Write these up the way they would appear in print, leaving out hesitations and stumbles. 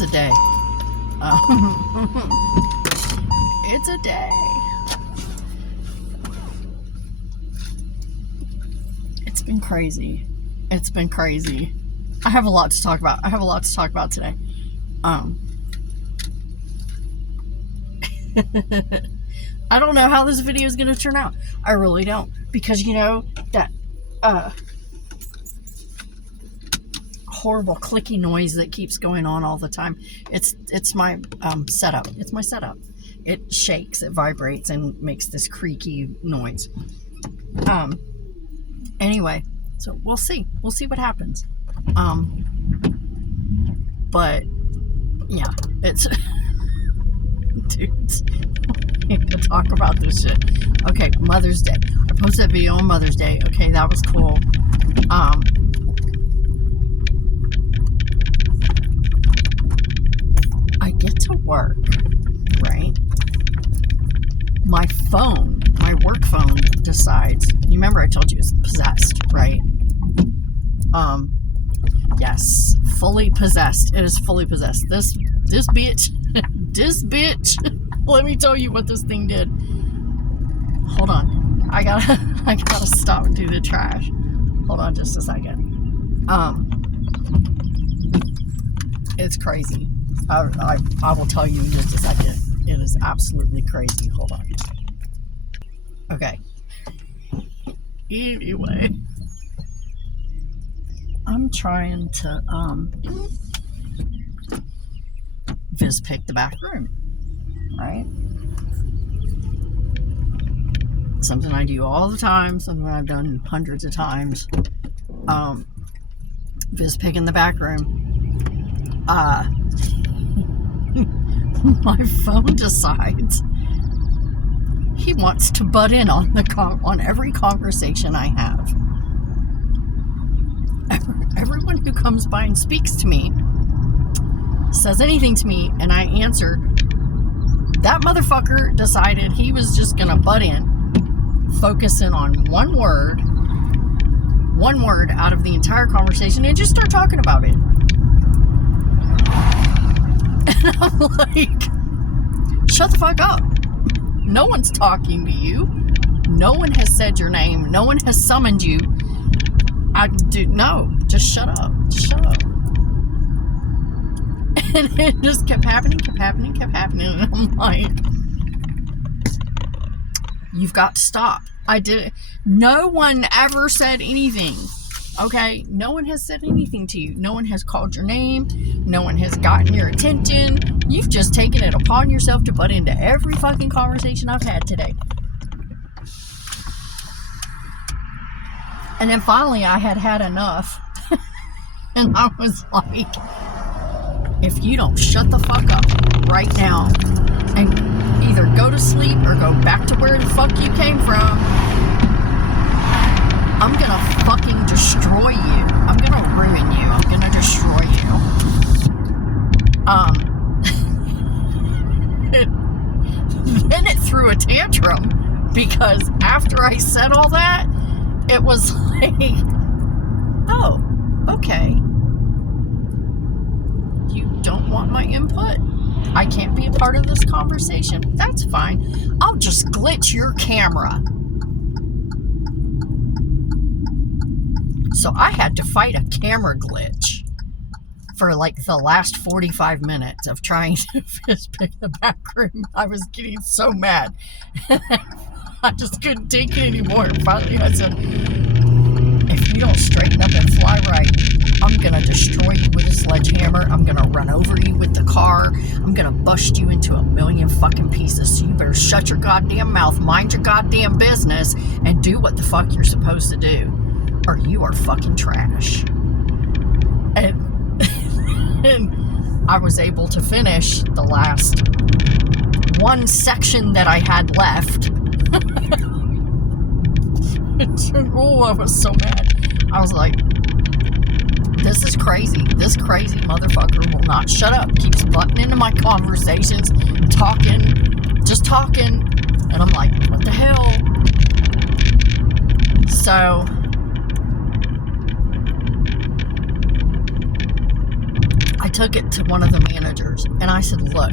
It's a day. It's a day. It's been crazy. It's been crazy. I have a lot to talk about. Today. I don't know how this video is going to turn out. I really don't. Because, you know, that horrible clicky noise that keeps going on all the time. It's my setup. It's my setup. It shakes, it vibrates, and makes this creaky noise. Anyway, so we'll see. We'll see what happens. But yeah, it's dudes. We need to talk about this shit. Okay, Mother's Day. I posted a video on Mother's Day. Okay, that was cool. I get to work, right? My phone, my work phone decides, you remember I told you it's possessed, right? Yes, fully possessed. It is fully possessed. This bitch, let me tell you what this thing did. Hold on. I gotta stop and do the trash. Hold on just a second. It's crazy. I will tell you in just a second. It is absolutely crazy. Hold on. Okay. Anyway, I'm trying to viz pick the back room, right? Something I do all the time, something I've done hundreds of times. Viz picking the back room. My phone decides he wants to butt in on every conversation I have. Everyone who comes by and speaks to me, says anything to me, and I answer, that motherfucker decided he was just gonna butt in, focus in on one word out of the entire conversation, and just start talking about it. And I'm like, shut the fuck up. No one's talking to you. No one has said your name. No one has summoned you. No, just shut up. Just shut up. And it just kept happening. And I'm like, you've got to stop. I did it. No one ever said anything. Okay? No one has said anything to you. No one has called your name. No one has gotten your attention. You've just taken it upon yourself to butt into every fucking conversation I've had today. And then finally I had enough. And I was like, if you don't shut the fuck up right now and either go to sleep or go back to where the fuck you came from, I'm gonna fucking destroy you. I'm gonna ruin you. I'm gonna destroy you. Then it threw a tantrum because after I said all that, it was like, oh, okay. You don't want my input? I can't be a part of this conversation? That's fine. I'll just glitch your camera. So I had to fight a camera glitch for like the last 45 minutes of trying to pick the back room. I was getting so mad. I just couldn't take it anymore. And finally I said, if you don't straighten up and fly right, I'm going to destroy you with a sledgehammer. I'm going to run over you with the car. I'm going to bust you into a million fucking pieces. So you better shut your goddamn mouth, mind your goddamn business, and do what the fuck you're supposed to do. Or you are fucking trash. And I was able to finish the last one section that I had left. Oh, I was so mad. I was like, this is crazy. This crazy motherfucker will not shut up. Keeps butting into my conversations, just talking. And I'm like, what the hell? So I took it to one of the managers, and I said, look,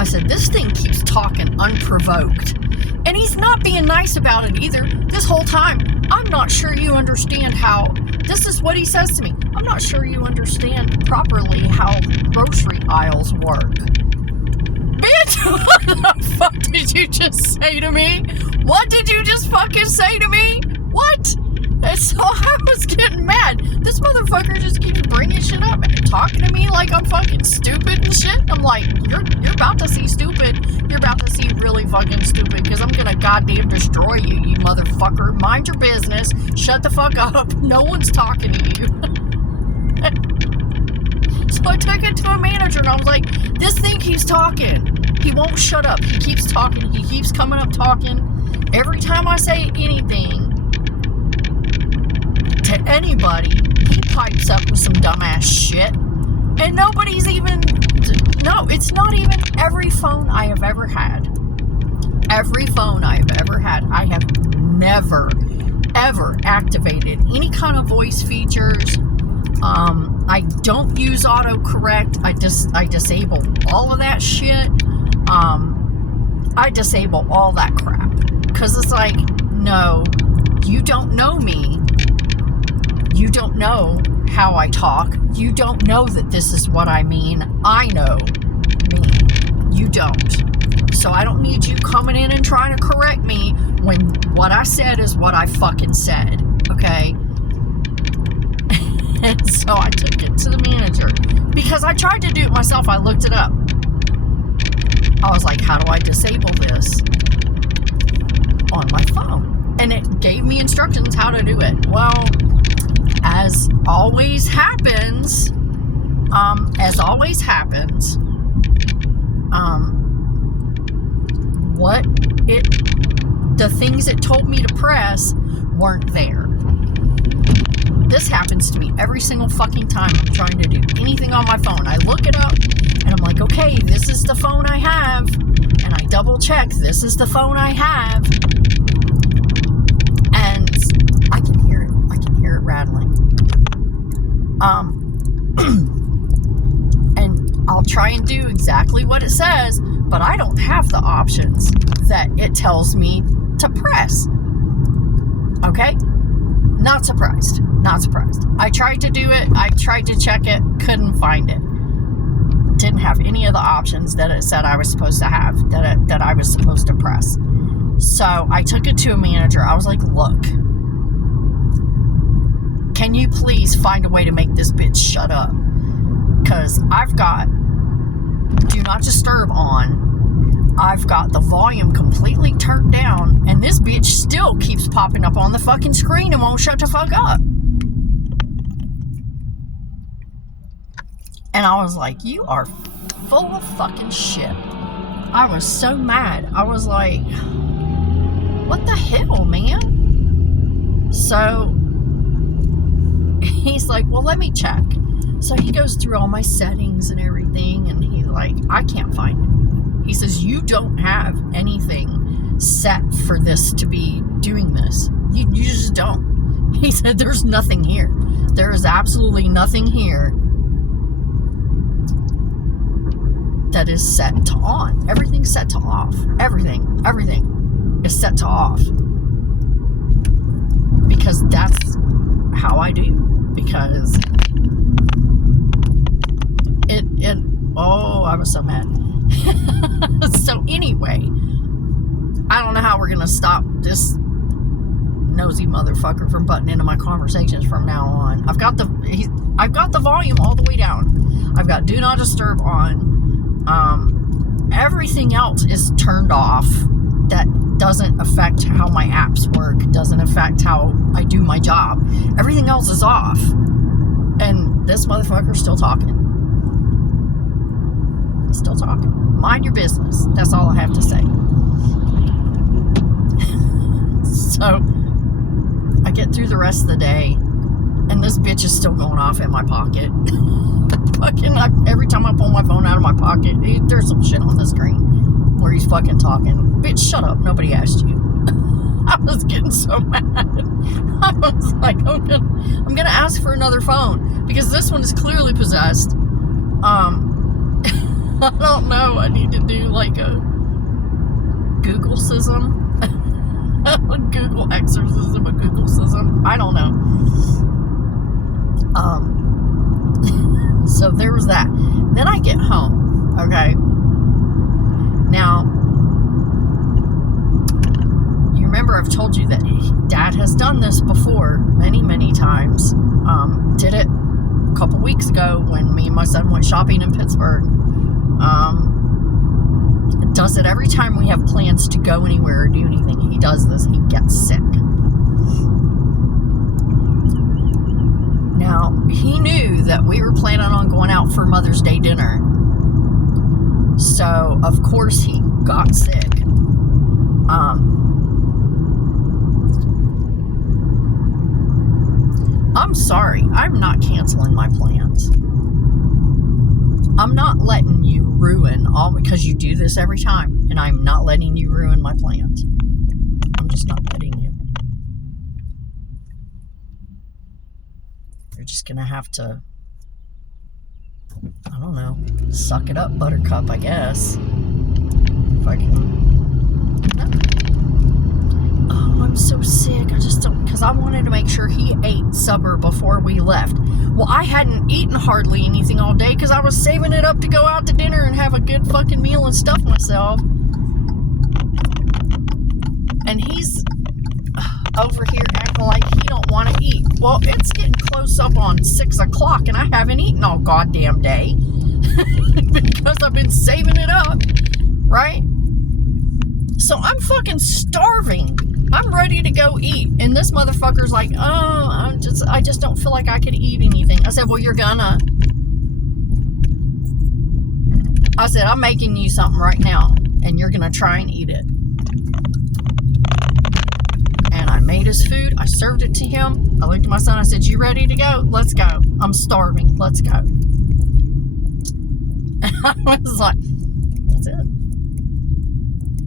I said, this thing keeps talking unprovoked. And he's not being nice about it either. This whole time, I'm not sure you understand how, this is what he says to me, I'm not sure you understand properly how grocery aisles work. Bitch, what the fuck did you just say to me? What did you just fucking say to me? What? And so I was getting mad. This motherfucker just keeps bringing shit up and talking to me like I'm fucking stupid and shit. I'm like, you're about to see stupid. You're about to see really fucking stupid, because I'm gonna goddamn destroy you, you motherfucker. Mind your business. Shut the fuck up. No one's talking to you. So I took it to a manager and I was like, this thing keeps talking. He won't shut up. He keeps talking. He keeps coming up talking. Every time I say anything to anybody, he pipes up with some dumbass shit. And nobody's even, no, it's not even every phone I have ever had. Every phone I have ever had, I have never, ever activated any kind of voice features. I don't use autocorrect. I disable all of that shit. I disable all that crap. Because it's like, no, you don't know me. You don't know how I talk. You don't know that this is what I mean. I know me. You don't. So I don't need you coming in and trying to correct me when what I said is what I fucking said. Okay? And so I took it to the manager. Because I tried to do it myself. I looked it up. I was like, how do I disable this on my phone? And it gave me instructions how to do it. Well, as always happens, the things it told me to press weren't there. This happens to me every single fucking time I'm trying to do anything on my phone. I look it up and I'm like, okay, this is the phone I have. And I double check, this is the phone I have. And I can hear it. I can hear it rattling. And I'll try and do exactly what it says, but I don't have the options that it tells me to press. Okay? Not surprised. Not surprised. I tried to do it. I tried to check it. Couldn't find it. Didn't have any of the options that it said I was supposed to have, that I was supposed to press. So I took it to a manager. I was like, look, can you please find a way to make this bitch shut up? Because I've got Do Not Disturb on. I've got the volume completely turned down, and this bitch still keeps popping up on the fucking screen and won't shut the fuck up. And I was like, you are full of fucking shit. I was so mad. I was like, what the hell, man? So he's like, well, let me check. So he goes through all my settings and everything, and he's like, I can't find it. He says, you don't have anything set for this to be doing this. You just don't. He said, there's nothing here. There is absolutely nothing here that is set to on. Everything's set to off. Everything is set to off. Because that's how I do. Because I was so mad. So anyway, I don't know how we're gonna stop this nosy motherfucker from butting into my conversations from now on. I've got the volume all the way down. I've got Do Not Disturb on. Everything else is turned off. That doesn't affect how my apps work. Doesn't affect how I do my job. Everything else is off. And this motherfucker's still talking. Still talking. Mind your business. That's all I have to say. So I get through the rest of the day, and this bitch is still going off in my pocket. Every time I pull my phone out of my pocket, there's some shit on the screen where he's fucking talking. Bitch, shut up. Nobody asked you. I was getting so mad. I was like, I'm gonna ask for another phone, because this one is clearly possessed. I don't know. I need to do like a Google-sism. A Google exorcism, a Google-sism. I don't know. So there was that. Then I get home, okay? Now, you remember I've told you that Dad has done this before many, many times. Did it a couple weeks ago when me and my son went shopping in Pittsburgh. Does it every time we have plans to go anywhere or do anything. He does this. He gets sick. Now, he knew that we were planning on going out for Mother's Day dinner. So, of course, he got sick. I'm sorry. I'm not canceling my plans. I'm not letting you ruin all, because you do this every time, and I'm not letting you ruin my plans. I'm just not letting you. You're just going to have to, I don't know, suck it up, Buttercup, I guess. If I can. No. Oh, I'm so sick. I just don't, because I wanted to make sure he ate supper before we left. Well, I hadn't eaten hardly anything all day because I was saving it up to go out to dinner and have a good fucking meal and stuff myself. And he's over here acting like he don't want to eat. Well, it's getting close up on 6 o'clock and I haven't eaten all goddamn day because I've been saving it up, right? So I'm fucking starving. I'm ready to go eat. And this motherfucker's like, oh, I just don't feel like I could eat anything. I said, well, you're gonna. I said, I'm making you something right now, and you're gonna try and eat it. And I made his food. I served it to him. I looked at my son. I said, you ready to go? Let's go. I'm starving. Let's go. And I was like, that's it.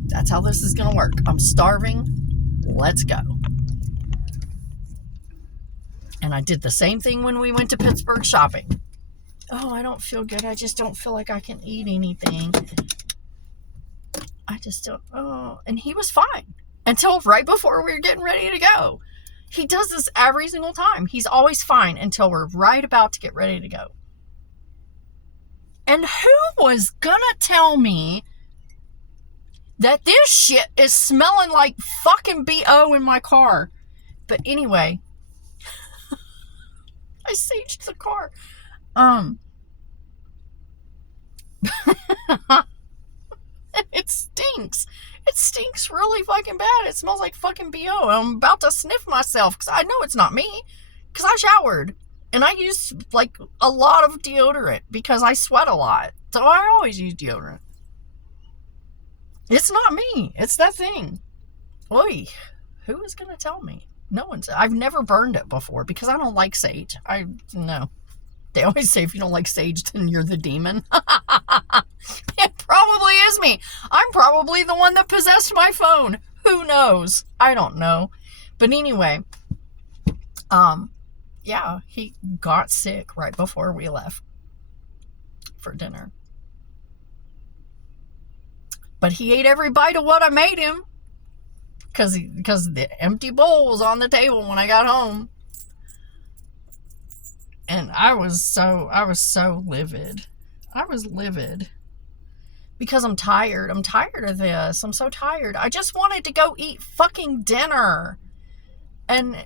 That's how this is gonna work. I'm starving. Let's go. And I did the same thing when we went to Pittsburgh shopping. Oh, I don't feel good. I just don't feel like I can eat anything. I just don't. Oh, and he was fine until right before we were getting ready to go. He does this every single time. He's always fine until we're right about to get ready to go. And who was gonna tell me that this shit is smelling like fucking BO in my car? But anyway, I saged the car. It stinks. It stinks really fucking bad. It smells like fucking BO. I'm about to sniff myself because I know it's not me. Because I showered. And I use like a lot of deodorant because I sweat a lot. So I always use deodorant. It's not me. It's that thing. Oy. Who is going to tell me? No one's. I've never burned it before because I don't like sage. No. They always say if you don't like sage, then you're the demon. It probably is me. I'm probably the one that possessed my phone. Who knows? I don't know. But anyway, yeah, he got sick right before we left for dinner. But he ate every bite of what I made him. Because the empty bowl was on the table when I got home. And I was so livid. I was livid. Because I'm tired. I'm tired of this. I'm so tired. I just wanted to go eat fucking dinner. And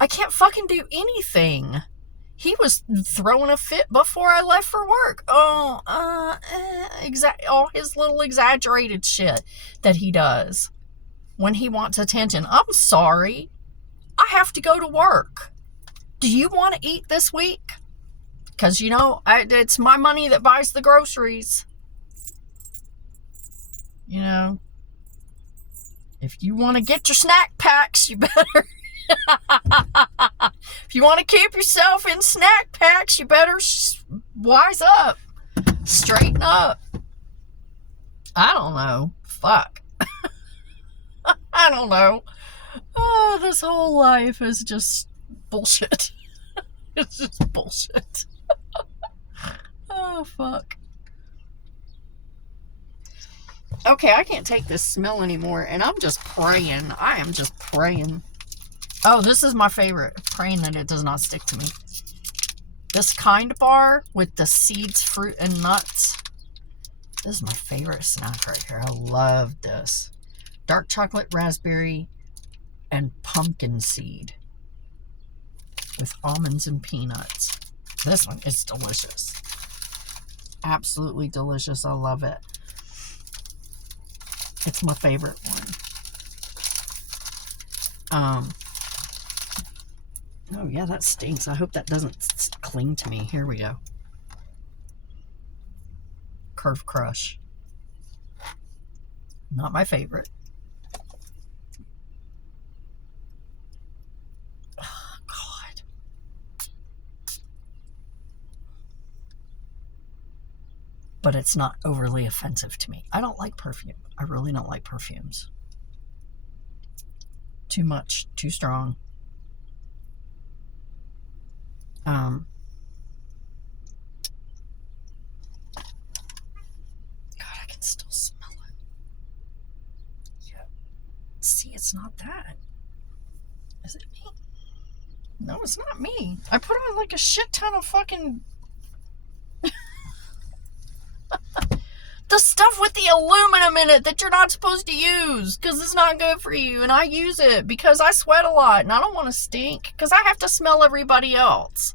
I can't fucking do anything. He was throwing a fit before I left for work. All his little exaggerated shit that he does when he wants attention. I'm sorry. I have to go to work. Do you want to eat this week? Because, it's my money that buys the groceries. If you want to get your snack packs, you better... If you want to keep yourself in snack packs, you better wise up. Straighten up. I don't know. Fuck. I don't know. Oh, this whole life is just bullshit. It's just bullshit. Oh, fuck. Okay, I can't take this smell anymore, and I'm just praying. I am just praying. Oh, this is my favorite. Praying that it does not stick to me. This Kind bar with the seeds, fruit, and nuts. This is my favorite snack right here. I love this. Dark chocolate, raspberry, and pumpkin seed with almonds and peanuts. This one is delicious. Absolutely delicious. I love it. It's my favorite one. Oh yeah, that stinks. I hope that doesn't cling to me. Here we go. Curve Crush. Not my favorite. Oh, God. But it's not overly offensive to me. I don't like perfume. I really don't like perfumes. Too much, too strong. God, I can still smell it. Yeah. See, it's not that. Is it me? No, it's not me. I put on like a shit ton of fucking... the stuff with the aluminum in it that you're not supposed to use because it's not good for you, and I use it because I sweat a lot and I don't want to stink because I have to smell everybody else.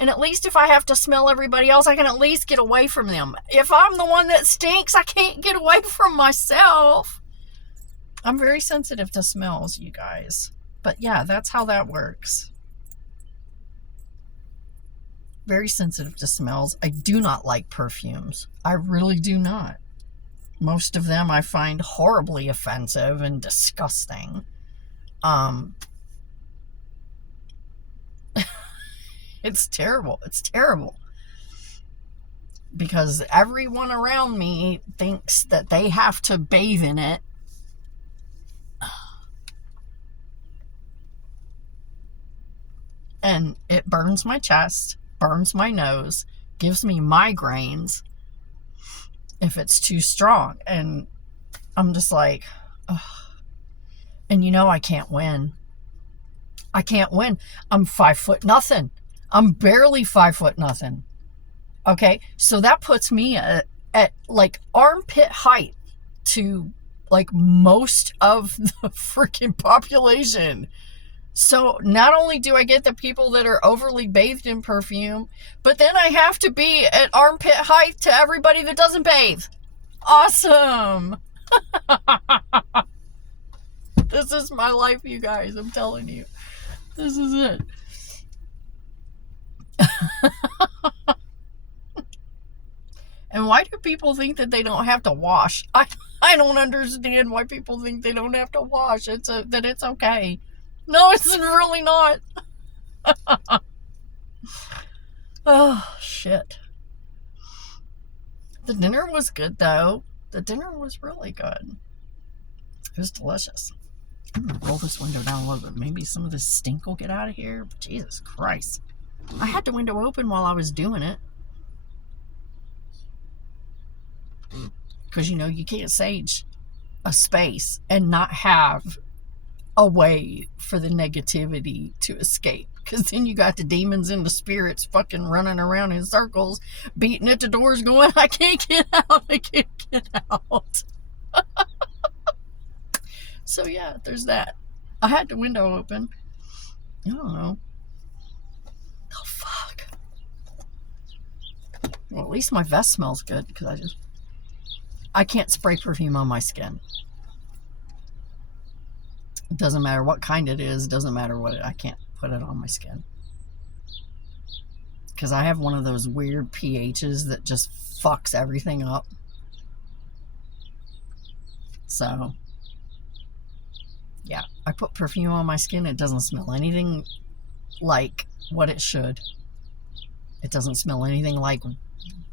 And at least if I have to smell everybody else, I can at least get away from them. If I'm the one that stinks, I can't get away from myself. I'm very sensitive to smells, you guys. But yeah, that's how that works. Very sensitive to smells. I do not like perfumes. I really do not. Most of them I find horribly offensive and disgusting. It's terrible. It's terrible. Because everyone around me thinks that they have to bathe in it. And it burns my chest, burns my nose, gives me migraines if it's too strong. And I'm just like, ugh. And you know I can't win. I can't win. I'm 5'0". I'm barely 5'0". Okay, so that puts me at like armpit height to like most of the freaking population. So not only do I get the people that are overly bathed in perfume, but then I have to be at armpit height to everybody that doesn't bathe. Awesome. This is my life, you guys. I'm telling you. This is it. And why do people think that they don't have to wash? I don't understand why people think they don't have to wash. That it's okay. No, it's really not. Oh, shit. The dinner was good, though. The dinner was really good. It was delicious. I'm going to roll this window down a little bit. Maybe some of this stink will get out of here. Jesus Christ. I had the window open while I was doing it. Because, you know, you can't sage a space and not have a way for the negativity to escape. Because then you got the demons and the spirits fucking running around in circles, beating at the doors going, I can't get out, I can't get out. So yeah, there's that. I had the window open. I don't know. Oh, fuck. Well, at least my vest smells good, because I can't spray perfume on my skin. It doesn't matter what kind it is. It doesn't matter what I can't put it on my skin. Because I have one of those weird pHs that just fucks everything up. So, yeah. I put perfume on my skin. It doesn't smell anything like what it should. It doesn't smell anything like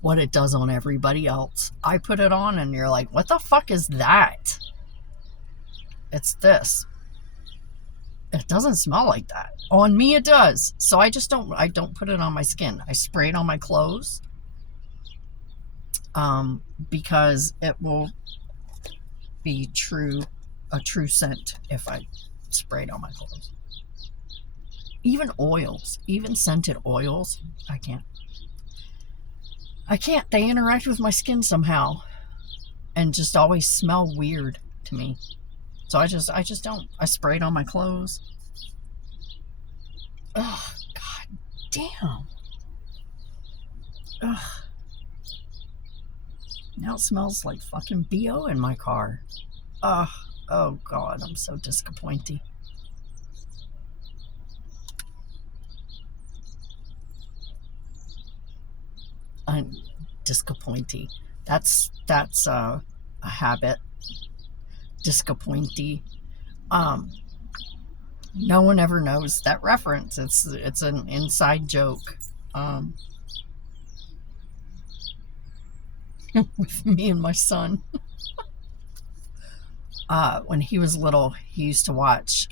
what it does on everybody else. I put it on and you're like, what the fuck is that? It's this. It doesn't smell like that. On me it does. So I don't put it on my skin. I spray it on my clothes. because it will be a true scent if I spray it on my clothes. Even oils, even scented oils, I can't. They interact with my skin somehow and just always smell weird to me. So I just don't. I spray it on my clothes. Ugh, god damn. Ugh. Now it smells like fucking BO in my car. Ugh. Oh god, I'm so disappointed. I'm disappointed. That's a habit. Disappointed. No one ever knows that reference. It's an inside joke. With me and my son. When he was little, he used to watch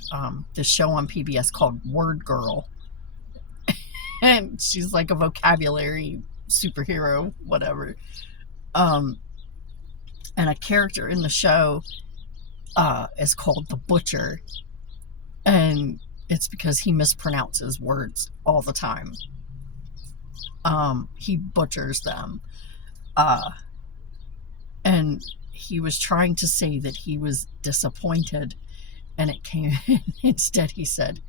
this show on PBS called Word Girl. And she's like a vocabulary superhero, whatever. And a character in the show is called the Butcher. And it's because he mispronounces words all the time. He butchers them. And he was trying to say that he was disappointed, and it came instead he said,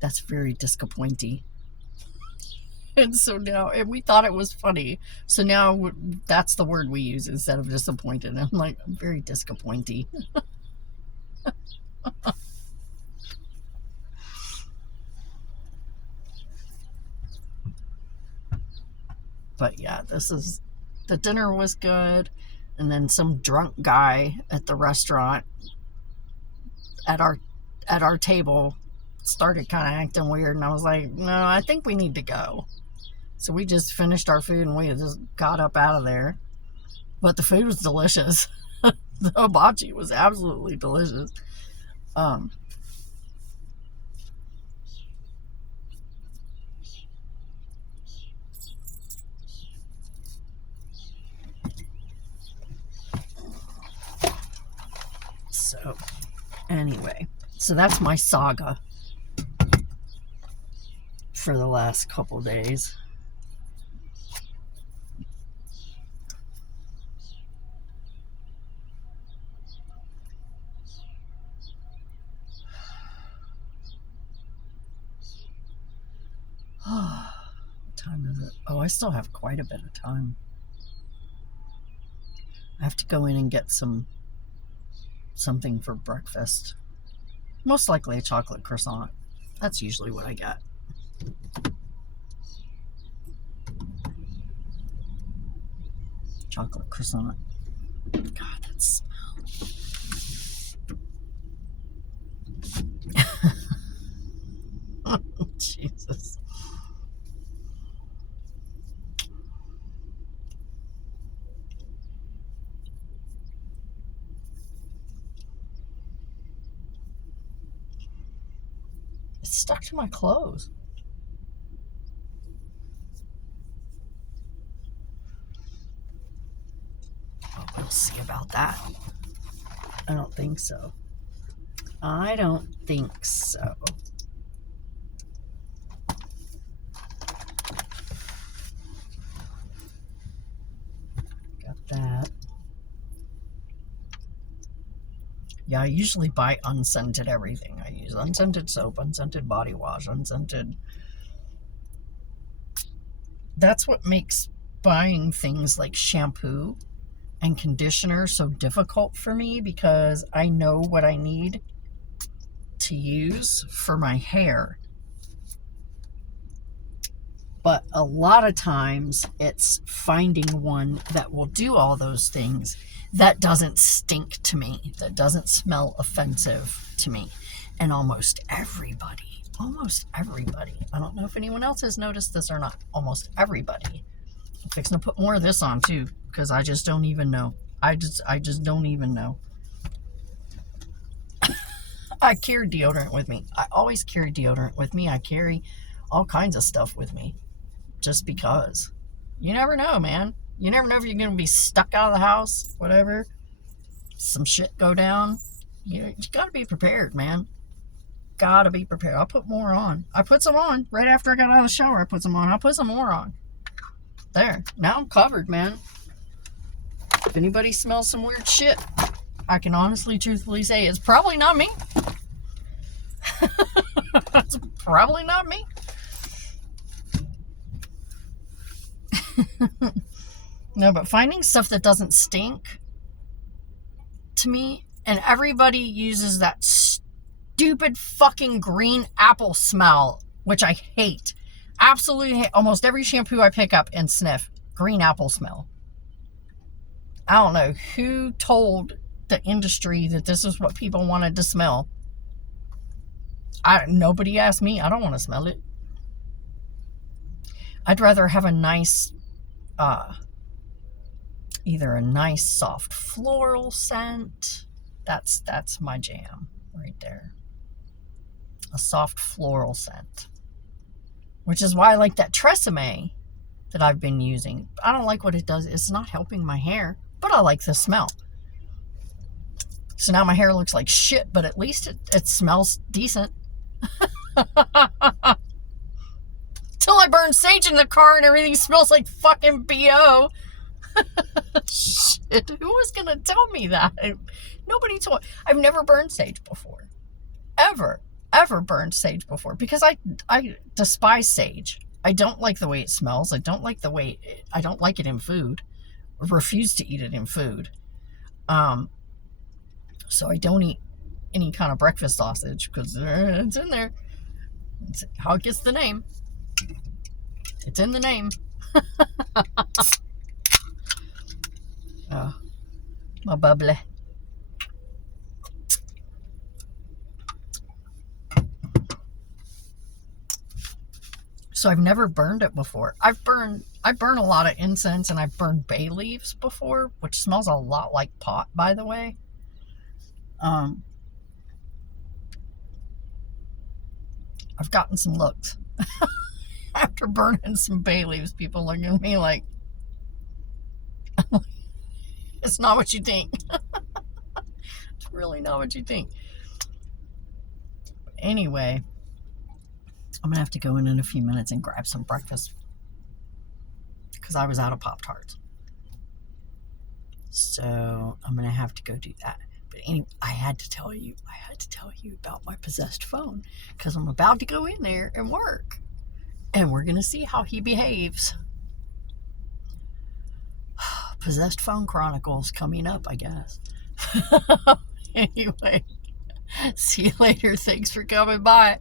"That's very disappointing." And so now, and we thought it was funny, so now that's the word we use instead of disappointed. And I'm like, I'm very disappointed. But yeah, the dinner was good. And then some drunk guy at the restaurant at our table started kind of acting weird. And I was like, no, I think we need to go. So we just finished our food and we just got up out of there. But the food was delicious. The hibachi was absolutely delicious. So anyway, so that's my saga for the last couple days. What time is it? Oh, I still have quite a bit of time. I have to go in and get something for breakfast. Most likely a chocolate croissant. That's usually what I get. Chocolate croissant. God, that smell. Oh, Jesus. It's stuck to my clothes. Oh, we'll see about that. I don't think so. I don't think so. Got that. Yeah, I usually buy unscented everything. I use unscented soap, unscented body wash, unscented. That's what makes buying things like shampoo and conditioner so difficult for me, because I know what I need to use for my hair. But a lot of times it's finding one that will do all those things that doesn't stink to me, that doesn't smell offensive to me. And almost everybody, I don't know if anyone else has noticed this or not, almost everybody. I'm fixing to put more of this on too, because I just don't even know. I just don't even know. I carry deodorant with me. I always carry deodorant with me. I carry all kinds of stuff with me, just because. You never know, man. You never know if you're going to be stuck out of the house, whatever. Some shit go down. You got to be prepared, man. Got to be prepared. I'll put more on. I put some on right after I got out of the shower. I put some on. I'll put some more on. There. Now I'm covered, man. If anybody smells some weird shit, I can honestly, truthfully say it's probably not me. It's probably not me. No, but finding stuff that doesn't stink, to me, and everybody uses that stupid fucking green apple smell, which I hate. Absolutely hate. Almost every shampoo I pick up and sniff, green apple smell. I don't know who told the industry that this is what people wanted to smell. Nobody asked me. I don't want to smell it. I'd rather have a nice, either a nice soft floral scent. That's my jam right there. A soft floral scent. Which is why I like that Tresemme that I've been using. I don't like what it does. It's not helping my hair, but I like the smell. So now my hair looks like shit, but at least it smells decent. Till I burn sage in the car and everything smells like fucking BO. Shit, who was gonna tell me that? Nobody told. I've never burned sage before. Ever burned sage before, because I despise sage. I don't like the way it smells. I don't like it in food. I refuse to eat it in food. So I don't eat any kind of breakfast sausage because it's in there. It's how it gets the name. It's in the name. Oh, my bubbly. So I've never burned it before. I burn a lot of incense, and I've burned bay leaves before, which smells a lot like pot, by the way. I've gotten some looks. After burning some bay leaves, people look at me like, it's not what you think. It's really not what you think. Anyway, I'm going to have to go in a few minutes and grab some breakfast because I was out of Pop-Tarts. So I'm going to have to go do that. But anyway, I had to tell you about my possessed phone because I'm about to go in there and work. And we're going to see how he behaves. Possessed Phone Chronicles coming up, I guess. Anyway, see you later. Thanks for coming by.